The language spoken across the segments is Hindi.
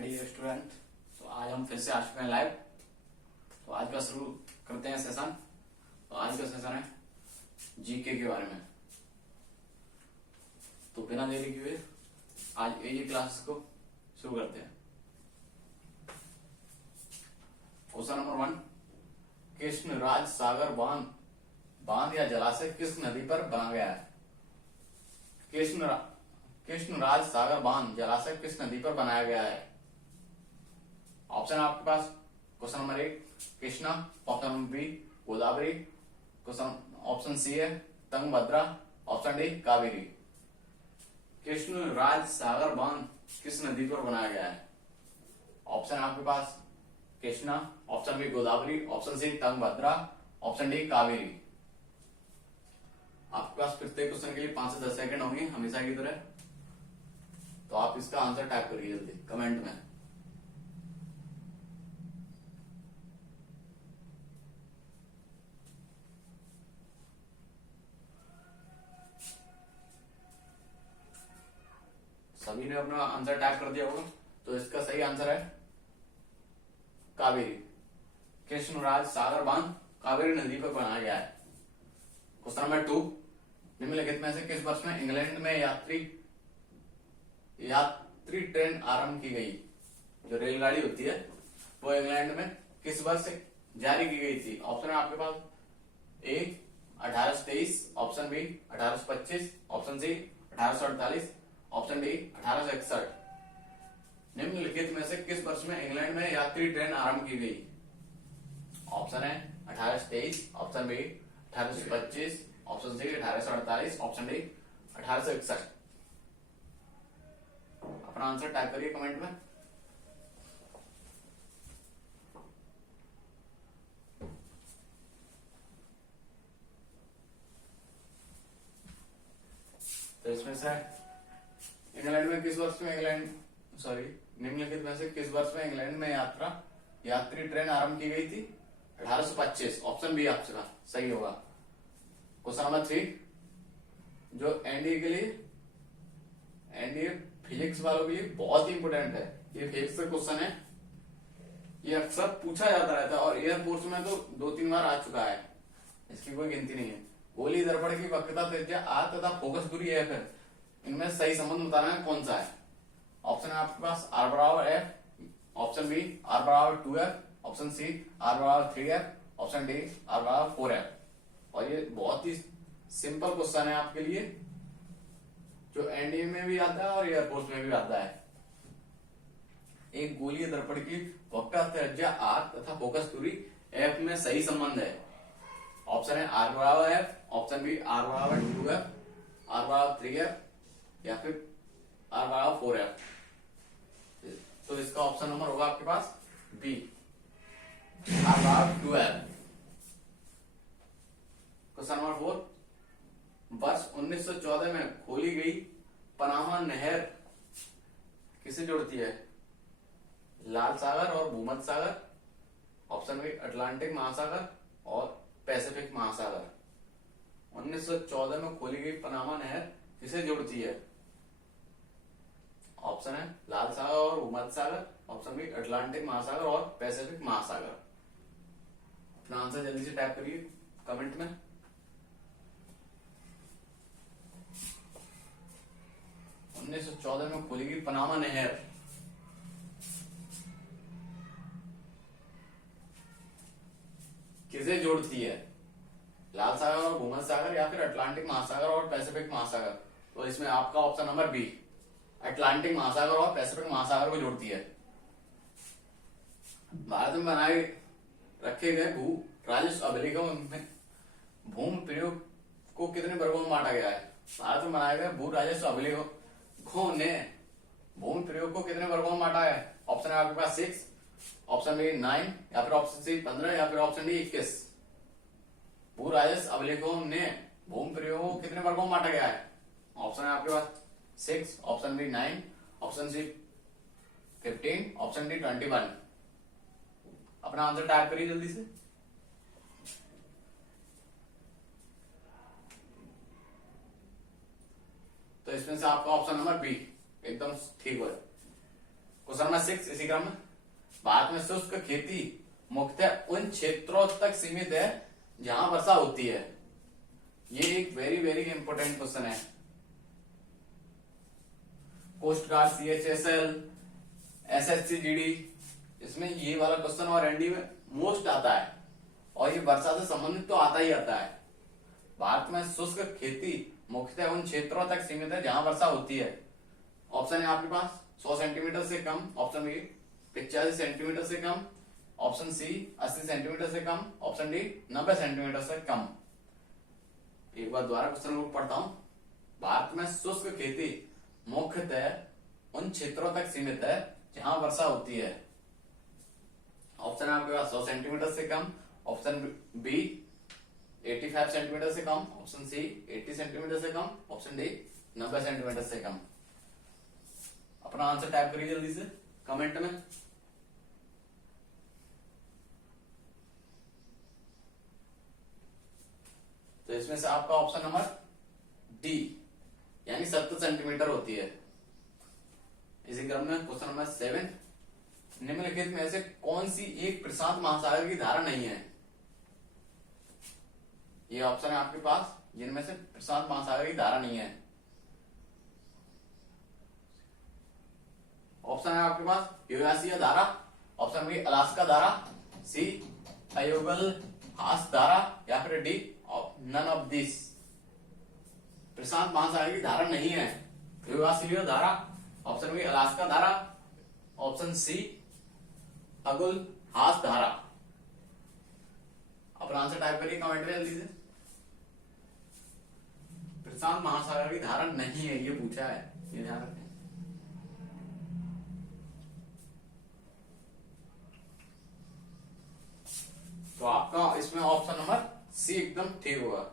Hi dear student. तो आज हम फिर से आ चुके हैं लाइव। तो आज का शुरू करते हैं सेशन। तो आज का सेशन है जीके के बारे में। तो बिना देरी किए आज ये क्लास को शुरू करते हैं। क्वेश्चन नंबर 1, कृष्णराज सागर बांध या जलाशय किस नदी पर बना गया है? कृष्णराज सागर बांध जलाशय किस नदी पर बनाया गया है? ऑप्शन आपके पास question number 1 Krishna, option number B Godavari, question option C है तुंगभद्रा, ऑप्शन डी कावेरी। कृष्णराज सागर बांध किस नदी पर बनाया गया है? ऑप्शन आपके पास Krishna, option B Godavari, option C Tungabhadra, option D Kaveri. आपके पास प्रत्येक क्वेश्चन के लिए 5 से 10 सेकंड होंगे हमेशा की तरह। तो आप इसका आंसर टाइप करिए जल्दी कमेंट में। सभी ने अपना आंसर टाइप कर दिया होगा। तो इसका सही आंसर है कावेरी। कृष्णराज सागर बांध कावेरी नदी पर बनाया गया है। क्वेश्चन नंबर 2, निम्नलिखित में से किस वर्ष में इंग्लैंड में यात्री ट्रेन आरंभ की गई? जो रेलगाड़ी होती है वो इंग्लैंड में किस वर्ष जारी की गई थी? ऑप्शन है आपके पास A 1823, option B 1825, option C 1848, option D 1861। निम्नलिखित में से किस वर्ष में इंग्लैंड में यात्री ट्रेन आरंभ की गई? ऑप्शन है 1823, option B 1825, option C 1848, option D 1861। अपना आंसर टाइप करिए कमेंट में। तो इसमें से इंग्लैंड में किस वर्ष में निम्नलिखित में से किस वर्ष में इंग्लैंड में यात्री ट्रेन आरंभ की गई थी? 1825, ऑप्शन बी आपका सही होगा। क्वेश्चन नंबर 3, जो एनडीए फिजिक्स वालों के लिए बहुत ही इंपोर्टेंट है। ये फिजिक्स का क्वेश्चन है, ये अक्सर पूछा जाता रहता है और एयरफोर्स में तो 2-3 बार आ चुका है, इसकी कोई गिनती नहीं है। गोली दर्पण की वक्रता त्रिज्या आर तथा फोकस दूरी एफ है, इनमें सही संबंध बताना है कौन सा है? ऑप्शन है आपके पास आर बराबर एफ, ऑप्शन बी आर बराबर 2f, ऑप्शन सी आर बराबर 3f, ऑप्शन डी आर बराबर 4f। और ये बहुत ही सिंपल क्वेश्चन है आपके लिए, जो एनडीए में भी आता है और एयरफोर्स में भी आता है। एक गोलीय दर्पण की वक्रता त्रिज्या आर तथा फोकस दूरी एफ में सही संबंध है। ऑप्शन है आर बराबर एफ, ऑप्शन बी आर बराबर 2f, आर बराबर 3f या फिर आर बराबर 4f। तो इसका ऑप्शन नंबर होगा आपके पास बी आर बराबर 2f। क्वेश्चन नंबर 4, वर्ष 1914 में खोली गई पनामा नहर किसे जोड़ती है? लाल सागर और भूमध्य सागर, ऑप्शन बी अटलांटिक महासागर और पैसिफिक महासागर। 1914 में खोली गई पनामा नहर किसे जोड़ती है? ऑप्शन है लाल सागर और भूमध्य सागर, ऑप्शन बी अटलांटिक महासागर और पैसिफिक महासागर। अपना आंसर जल्दी से टाइप करिए कमेंट में। उन्नीस 1914 में खोली गई पनामा नहर किसे जोड़ती है? लाल सागर और भूमध्य सागर या फिर अटलांटिक महासागर और पैसिफिक महासागर। तो इसमें आपका ऑप्शन नंबर बी अटलांटिक महासागर और पैसिफिक महासागर को जोड़ती है। भारत में बनाए रखे गए भू राजस्व अभिलेखों में भूमि प्रयोग को कितने वर्गों में बांटा गया है? भारत में बनाए गए भू राजस्व अभिलेखों ने भूमि प्रयोग को कितने वर्गों में बांटा है? ऑप्शन है आपके पास 6, ऑप्शन बी 9 या फिर ऑप्शन सी 15 या फिर ऑप्शन डी 21। भू राजस्व अभिलेखों ने भूमि प्रयोग को कितने वर्गों में बांटा गया है? ऑप्शन है आपके पास 6, option B 9, option C 15, option D 21। अपना आंसर टाइप करिए जल्दी से। तो इसमें से आपका ऑप्शन नंबर बी एकदम ठीक है। क्वेश्चन नंबर 6 इसी क्रम में, भारत में शुष्क खेती मुख्यतः उन क्षेत्रों तक सीमित है जहां वर्षा होती है। ये एक वेरी वेरी इंपॉर्टेंट क्वेश्चन है। Coast guard, CHSL, SSC GD, इसमें ये वाला क्वेश्चन और एनडी में मोस्ट आता है, और ये वर्षा से संबंधित तो आता ही आता है। भारत में शुष्क खेती मुख्यतः उन क्षेत्रों तक सीमित है जहां वर्षा होती है। ऑप्शन है आपके पास 100 सेंटीमीटर से कम, ऑप्शन बी 85 सेंटीमीटर से कम, ऑप्शन सी 80 सेंटीमीटर से कम, ऑप्शन डी 90 सेंटीमीटर से कम। एक बार दोबारा क्वेश्चन को पढ़ता हूं। भारत में शुष्क खेती मुख्यतः उन क्षेत्रों तक सीमित है जहां वर्षा होती है। ऑप्शन है आपके पास 100 सेंटीमीटर से कम, ऑप्शन बी 85 सेंटीमीटर से कम, ऑप्शन सी 80 सेंटीमीटर से कम, ऑप्शन डी 90 सेंटीमीटर से कम। अपना आंसर टाइप करिए जल्दी से कमेंट में। तो इसमें से आपका ऑप्शन नंबर डी यानी 70 सेंटीमीटर होती है। इसी क्रम में क्वेश्चन नंबर 7, निम्नलिखित में से कौन सी एक प्रशांत महासागर की धारा नहीं है? ये ऑप्शन है आपके पास जिनमें से प्रशांत महासागर की धारा नहीं है। ऑप्शन है आपके पास यूरेशिया धारा, ऑप्शन बी अलास्का धारा, सी अयोगल हास धारा, या फिर डी नन ऑफ दिस। प्रशांत महासागर की धारा नहीं है यूरेशिया धारा, ऑप्शन बी अलास्का धारा, ऑप्शन सी अगुल हास धारा। अपना आंसर टाइप करिए कमेंट में जल्दी से। प्रशांत महासागर की धारा नहीं है ये पूछा है, ये ध्यान रखें। तो आपका इसमें ऑप्शन नंबर सी एकदम ठीक होगा।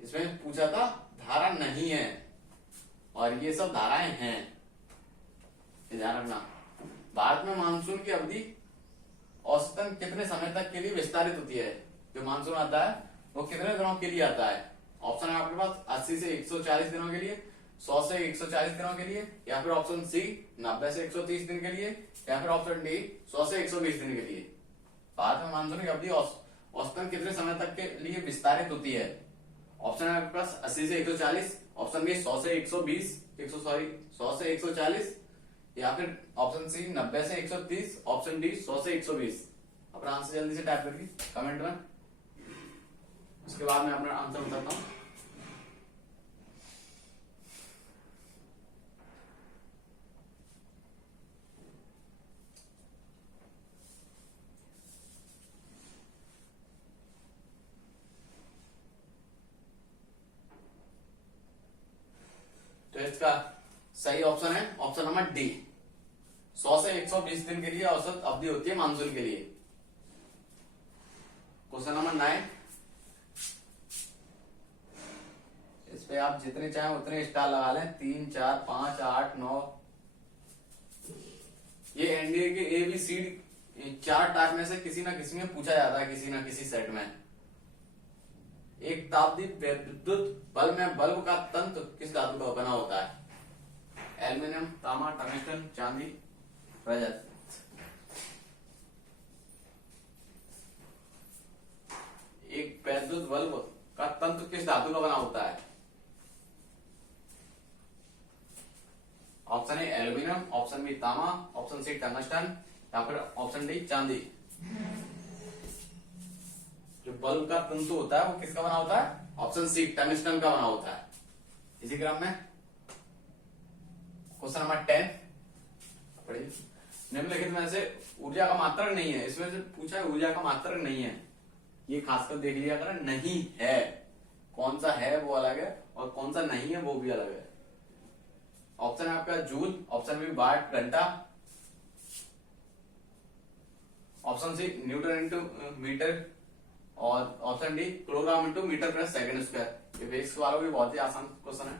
इसमें पूछा था धारा नहीं है, और ये सब धाराएं हैं, ध्यान रखना। भारत में मानसून की अवधि औसतन कितने समय तक के लिए विस्तारित होती है? जो मानसून आता है वो कितने दिनों के लिए आता है? ऑप्शन है आपके पास 80 से 140 दिनों के लिए, 100 से 140 दिनों के लिए, या फिर ऑप्शन सी 90 से 130 दिन के लिए, या फिर ऑप्शन डी 100 से 120 दिन के लिए। भारत में मानसून की अवधि औसतन कितने समय तक के लिए विस्तारित होती है? ऑप्शन है आपके पास 80 से 140, ऑप्शन बी 100 से 120, 100 से 140, या फिर ऑप्शन सी 90 से 130, ऑप्शन डी 100 से 120। अपना आंसर जल्दी से टाइप करिए कमेंट में, उसके बाद मैं अपना आंसर बताता हूं। तो इसका सही ऑप्शन है ऑप्शन नंबर डी, 100 से 120 दिन के लिए औसत अवधि होती है मानसून के लिए। क्वेश्चन नंबर 9, इस पे आप जितने चाहें उतने स्टार लगा लें, 3, 4, 5, 8, 9। ये एनडीए के ABCD 4 टाइप में से किसी ना किसी में पूछा जाता है, किसी ना किसी सेट में। एक तापदीप विद्युत बल्ब में बल्ब का तंतु किस धातु का बना होता है? एल्यूमिनियम, तांबा, टंगस्टन, चांदी, रजत। एक विद्युत बल्ब का तंतु किस धातु का बना होता है? Option A aluminium, option B तांबा, ऑप्शन सी टंगस्टन, या फिर ऑप्शन डी चांदी। जो बल्ब का तंतु होता है वो किसका बना होता है? ऑप्शन सी टंगस्टन का बना होता है। इसी क्रम में क्वेश्चन नंबर 10 पढ़िए। निम्नलिखित में से ऊर्जा का मात्रक नहीं है, इसमें से पूछा है ऊर्जा का मात्रक नहीं है, ये खासकर देख लिया करें। नहीं है, कौन सा है वो अलग है और कौन सा नहीं है वो भी अलग है। ऑप्शन है आपका जूल, ऑप्शन बी वाट घंटा, option C newton into metre, और option D kilogram into metre पर सेकंड स्क्वायर। ये फिजिक्स वालों की बहुत ही आसान क्वेश्चन है।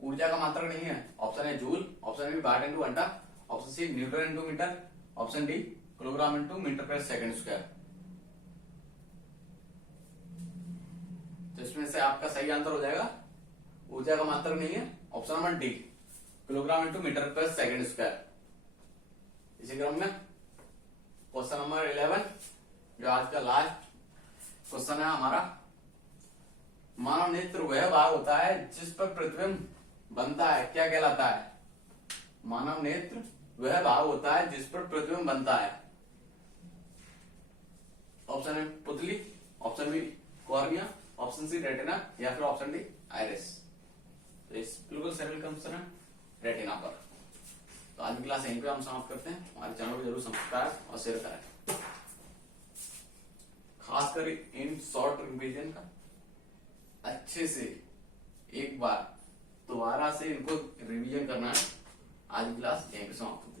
ऊर्जा का मात्रक नहीं है, ऑप्शन है joule, option B watt into घंटा, option C newton into metre, option D kilogram into metre पर सेकंड स्क्वायर। तो इसमें से आपका सही आंसर हो जाएगा ऊर्जा का मात्रक नहीं है, option number D kilogram into metre पर सेकंड स्क्वायर। इसी क्रम में क्वेश्चन नंबर 11 जो आज का लास्ट क्वेश्चन है हमारा, मानव नेत्र वह भाग होता है जिस पर प्रतिबिंब बनता है, क्या कहलाता है? मानव नेत्र वह भाग होता है जिस पर प्रतिबिंब बनता है। ऑप्शन ए पुतली, option B cornea, option C retina या फिर ऑप्शन डी आइरिस। तो इस बिल्कुल सरल क्वेश्चन है रेटिना पर। तो आज की क्लास यहीं पे हम समाप्त करते हैं। हमारे चैनल को जरूर सब्सक्राइब और शेयर करें, खासकर इन शॉर्ट रिवीजन का अच्छे से एक बार दोबारा से इनको रिवीजन करना है। आज की क्लास यहीं पे समाप्त।